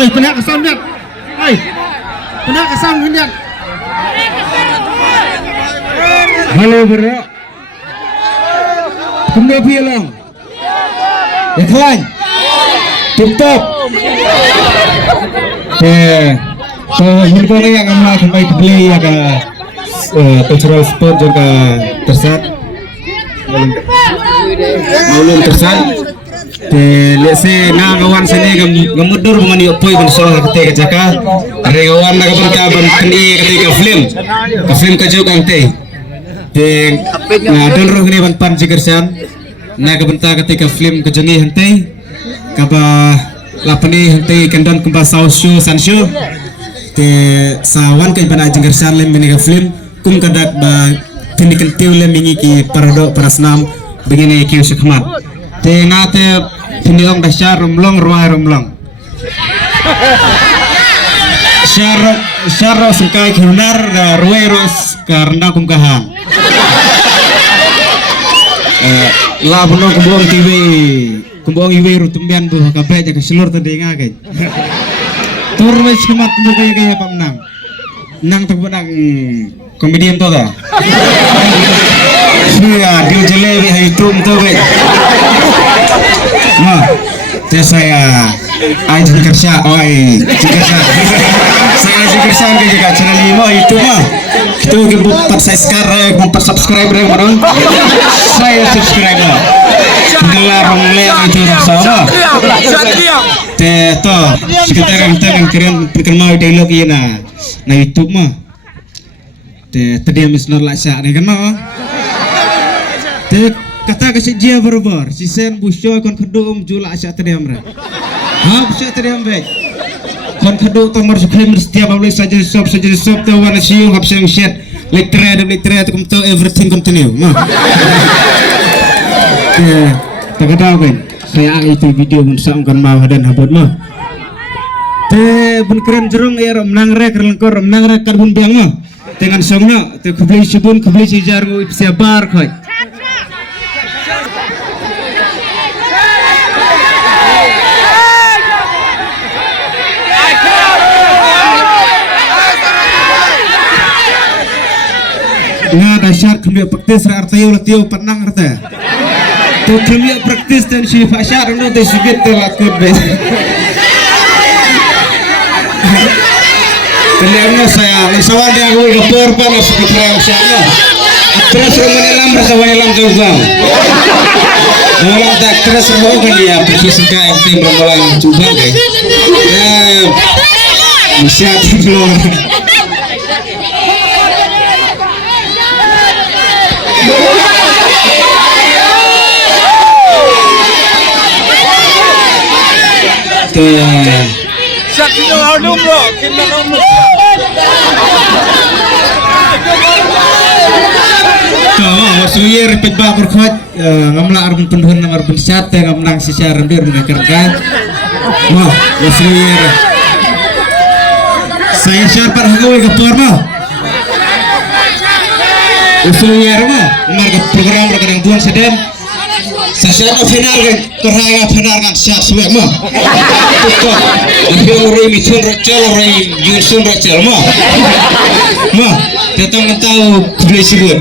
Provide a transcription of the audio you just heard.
Ay, pernah kesam lihat. Ay, pernah kesam lihat. Halo bro. Kumda bilang. Ya kawan. TikTok. So ini pun yang kami kembali beli ya ke cultural spot juga tersat. Maulun tersat. Lihat si na kawan sini gemudur mengenai opoi konsola ketika jaka dari kawan nak berkaban kini ketika film kejuk ante nah dulu ini ban jigersan na kebentar ketika film kejengi ante kaba lapani ante kendon kemba sausyu sansyu te sawan kai bana jigersan lem ini film kum kadak ba kini kentiu lem ini ki parado parasnam begini ki sekmat te ngate piniong dasar rumlong ruai rumlong syar sengkai kinar da ruai ros karena kumkahan la bono kumbong iwe rutumbian bu kabe jaga selur tadi ngakai tur wes kemat bu kaya pamnang nang terbunang komedian to da suya dia jelebi hitung to be nah saya aja kerja oi kerja saya kerja ke juga channel 5 itu mah itu buat saya sekarang buat subscriber yang baru saya subscriber gelar mulai itu sama to sekitar kita keren mau dialog ini nah YouTube mah tadi misnar laksa nih kan mah kata kasih dia berbar si sen busyo kon kedum jula asya tadi amra ha busyo tadi ambe kon kedu tomor sukhem setiap boleh saja sob to wana siu hab sing shit literate kum to everything continue nah tak tahu kan saya itu video mun saungkan mau dan habot mah bun keren jerung ya menang rek lengkor menang rek karbon biang mah dengan songna te kubli subun kubli sijar ngo siabar khoi nah dasar kemia praktis artiyo latio penang arta tu kemia praktis dan si fasyar nu te sugit te lakut be Kalian saya sawan dia gue gapor pan sekitar sana terus menelam bersama juga dalam tak terus mau kan dia pergi sekai tim ramai coba deh masih aktif loh Sakino Arnumro, Kinanum. Wasuye repeat bakor khot ngamla arbun penduhan nam arbun sate ngamnang sisa rendir mengakarkan wah wasuye saya share par hagoy kapor mo wasuye mo marga program rekan tuan sedem sasa final kan siap suwe mo tuh akhir roi mitun rocel roi yusun rocel mo datang tahu beli sibuk